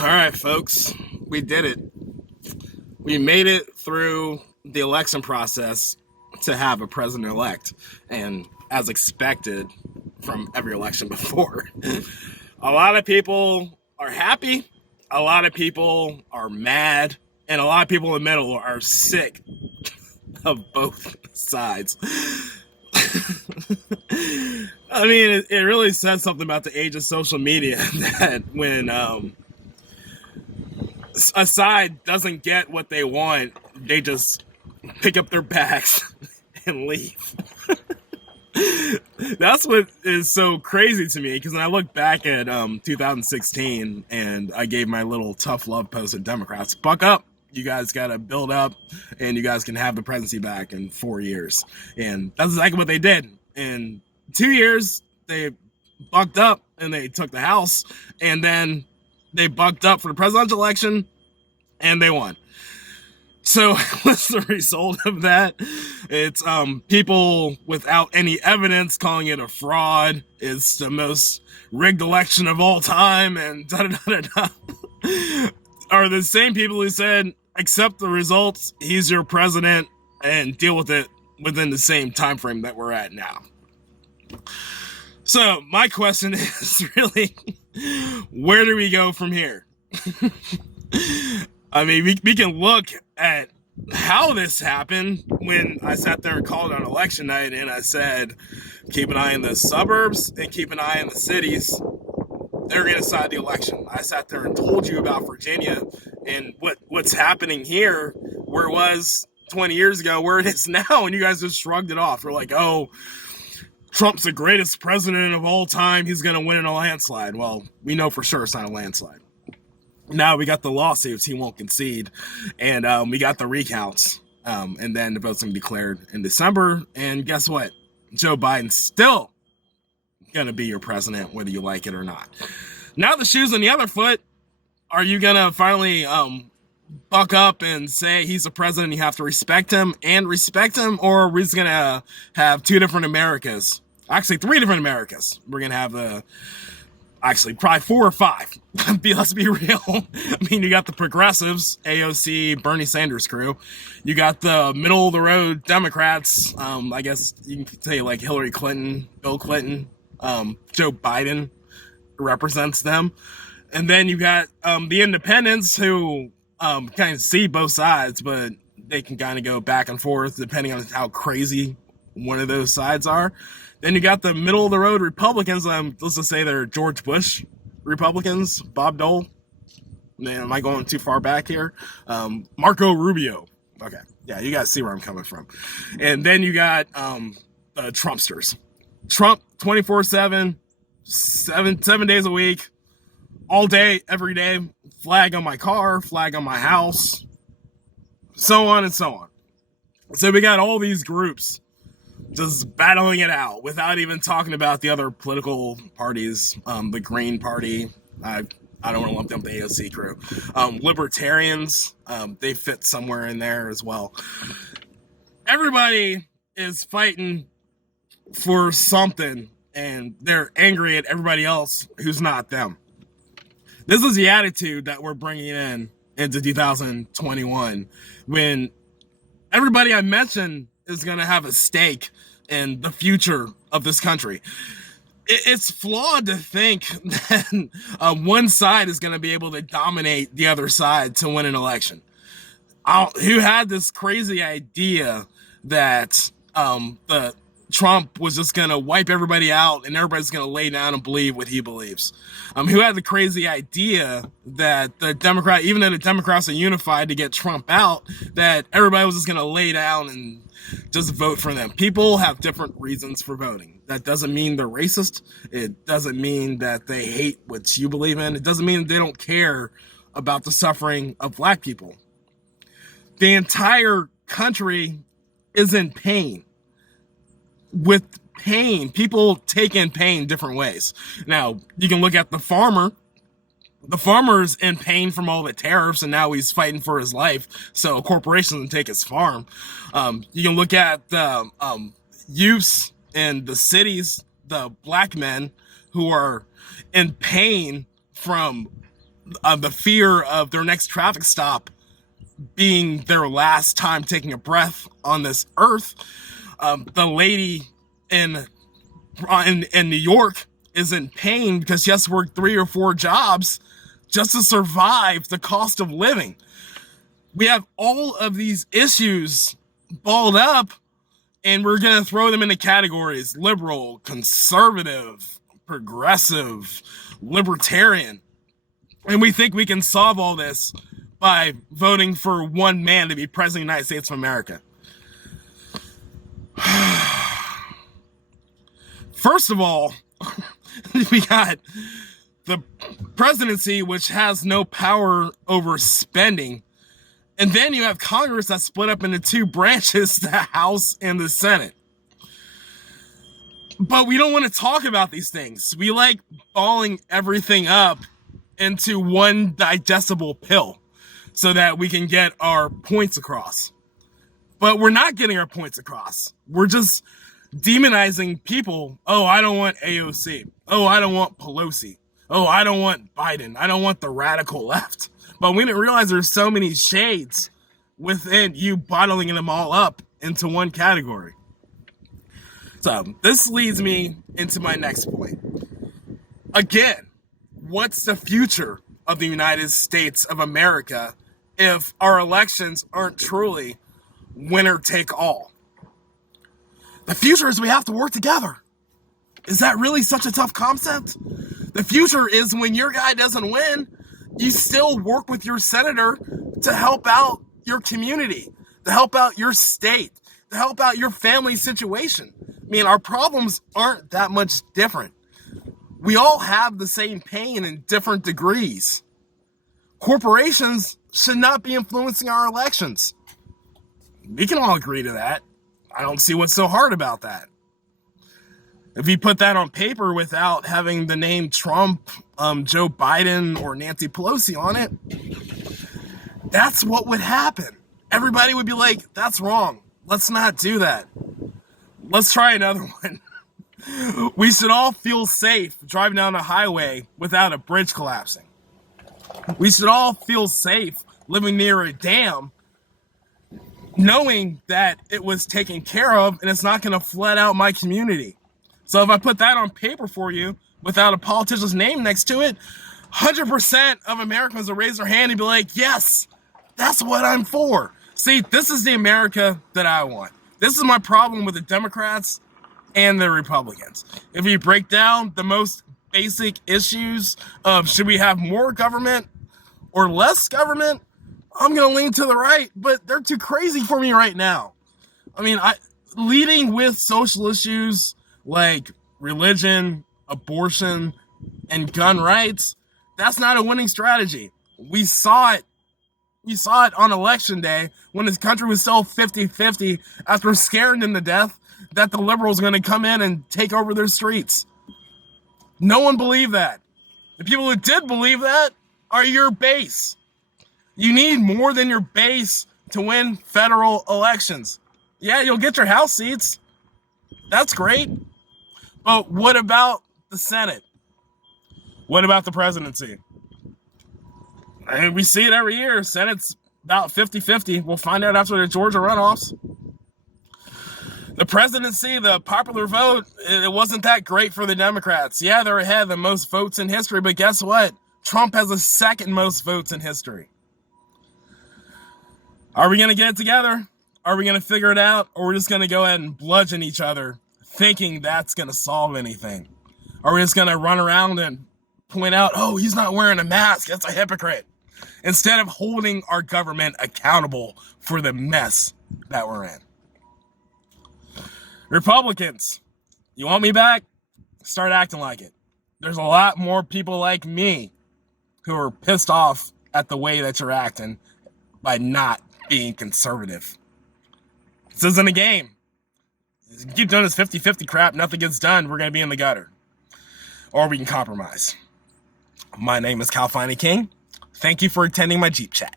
All right, folks, we did it. We made it through the election process to have a president-elect, and as expected from every election before, a lot of people are happy, a lot of people are mad, and a lot of people in the middle are sick of both sides. I mean, it really says something about the age of social media that when a side doesn't get what they want, they just pick up their bags and leave. That's what is so crazy to me, because when I look back at 2016 and I gave my little tough love post to Democrats, buck up. You guys got to build up and you guys can have the presidency back in 4 years. And that's exactly what they did. In 2 years, they bucked up and they took the House, and then they bucked up for the presidential election and they won. So what's the result of that? It's people without any evidence calling it a fraud. It's the most rigged election of all time, and da-da-da-da-da. Are the same people who said, accept the results, he's your president, and deal with it within the same time frame that we're at now. So my question is really, where do we go from here? I mean, we can look at how this happened when I sat there and called on election night and I said, keep an eye on the suburbs and keep an eye on the cities. They're going to decide the election. I sat there and told you about Virginia and what's happening here, where it was 20 years ago, where it is now, and you guys just shrugged it off. You're like, oh, Trump's the greatest president of all time. He's going to win in a landslide. Well, we know for sure it's not a landslide. Now we got the lawsuits, he won't concede, and we got the recounts, and then the votes going to be declared in December, and guess what? Joe Biden's still going to be your president, whether you like it or not. Now the shoe's on the other foot. Are you going to finally buck up and say he's a president, you have to respect him, or are we just going to have two different Americas? Actually, three different Americas. We're going to have actually, probably 4 or 5. Let's be real. I mean, you got the progressives, AOC, Bernie Sanders crew. You got the middle-of-the-road Democrats. I guess you can say like Hillary Clinton, Bill Clinton, Joe Biden represents them. And then you got the independents who kind of see both sides, but they can kind of go back and forth depending on how crazy one of those sides are. Then you got the middle-of-the-road Republicans. Let's just say they're George Bush Republicans, Bob Dole. Man, am I going too far back here? Marco Rubio. Okay, yeah, you guys see where I'm coming from. And then you got Trumpsters. Trump 24/7, 7 days a week, all day, every day. Flag on my car, flag on my house, so on and so on. So we got all these groups just battling it out without even talking about the other political parties. The Green Party, I don't want to lump them with the AOC crew. Libertarians, they fit somewhere in there as well. Everybody is fighting for something, and they're angry at everybody else who's not them. This is the attitude that we're bringing into 2021, when everybody I mentioned is going to have a stake in the future of this country. It's flawed to think that one side is going to be able to dominate the other side to win an election. Who had this crazy idea that the Trump was just going to wipe everybody out and everybody's going to lay down and believe what he believes? Who had the crazy idea that even though the Democrats are unified to get Trump out, that everybody was just going to lay down and just vote for them? People have different reasons for voting. That doesn't mean they're racist. It doesn't mean that they hate what you believe in. It doesn't mean they don't care about the suffering of black people. The entire country is in pain. With pain, people take in pain different ways. Now, you can look at the farmer. The farmer's in pain from all the tariffs, and now he's fighting for his life, so a corporation doesn't take his farm. You can look at the youths in the cities, the black men who are in pain from the fear of their next traffic stop being their last time taking a breath on this earth. The lady in New York is in pain because she has to work 3 or 4 jobs just to survive the cost of living. We have all of these issues balled up, and we're going to throw them into categories: liberal, conservative, progressive, libertarian. And we think we can solve all this by voting for one man to be president of the United States of America. First of all, we got the presidency, which has no power over spending. And then you have Congress that's split up into 2 branches, the House and the Senate. But we don't want to talk about these things. We like balling everything up into one digestible pill so that we can get our points across. But we're not getting our points across. We're just demonizing people. Oh, I don't want AOC. Oh, I don't want Pelosi. Oh, I don't want Biden. I don't want the radical left. But we didn't realize there's so many shades within you bottling them all up into one category. So this leads me into my next point. Again, what's the future of the United States of America if our elections aren't truly winner take all? The future is we have to work together. Is that really such a tough concept? The future is when your guy doesn't win, you still work with your senator to help out your community, to help out your state, to help out your family situation. I mean, our problems aren't that much different. We all have the same pain in different degrees. Corporations should not be influencing our elections. We can all agree to that. I don't see what's so hard about that. If you put that on paper without having the name Trump, Joe Biden, or Nancy Pelosi on it, that's what would happen. Everybody would be like, that's wrong. Let's not do that. Let's try another one. We should all feel safe driving down a highway without a bridge collapsing. We should all feel safe living near a dam, knowing that it was taken care of and it's not going to flood out my community. So if I put that on paper for you without a politician's name next to it, 100% of Americans will raise their hand and be like, yes, that's what I'm for. See, this is the America that I want. This is my problem with the Democrats and the Republicans. If you break down the most basic issues of should we have more government or less government, I'm going to lean to the right, but they're too crazy for me right now. I mean, leading with social issues like religion, abortion, and gun rights, that's not a winning strategy. We saw it. We saw it on election day when this country was still 50-50 after scaring them to death that the liberals are going to come in and take over their streets. No one believed that. The people who did believe that are your base. You need more than your base to win federal elections. Yeah, you'll get your House seats. That's great. But what about the Senate? What about the presidency? I mean, we see it every year. Senate's about 50-50. We'll find out after the Georgia runoffs. The presidency, the popular vote, it wasn't that great for the Democrats. Yeah, they're ahead of the most votes in history, but guess what? Trump has the second most votes in history. Are we going to get it together? Are we going to figure it out? Or are we just going to go ahead and bludgeon each other thinking that's going to solve anything? Are we just going to run around and point out, oh, he's not wearing a mask, that's a hypocrite, instead of holding our government accountable for the mess that we're in? Republicans, you want me back? Start acting like it. There's a lot more people like me who are pissed off at the way that you're acting by not being conservative. This isn't a game. If you keep doing this 50-50 crap, nothing gets done, we're going to be in the gutter. Or we can compromise. My name is Cal Finey King. Thank you for attending my Jeep Chat.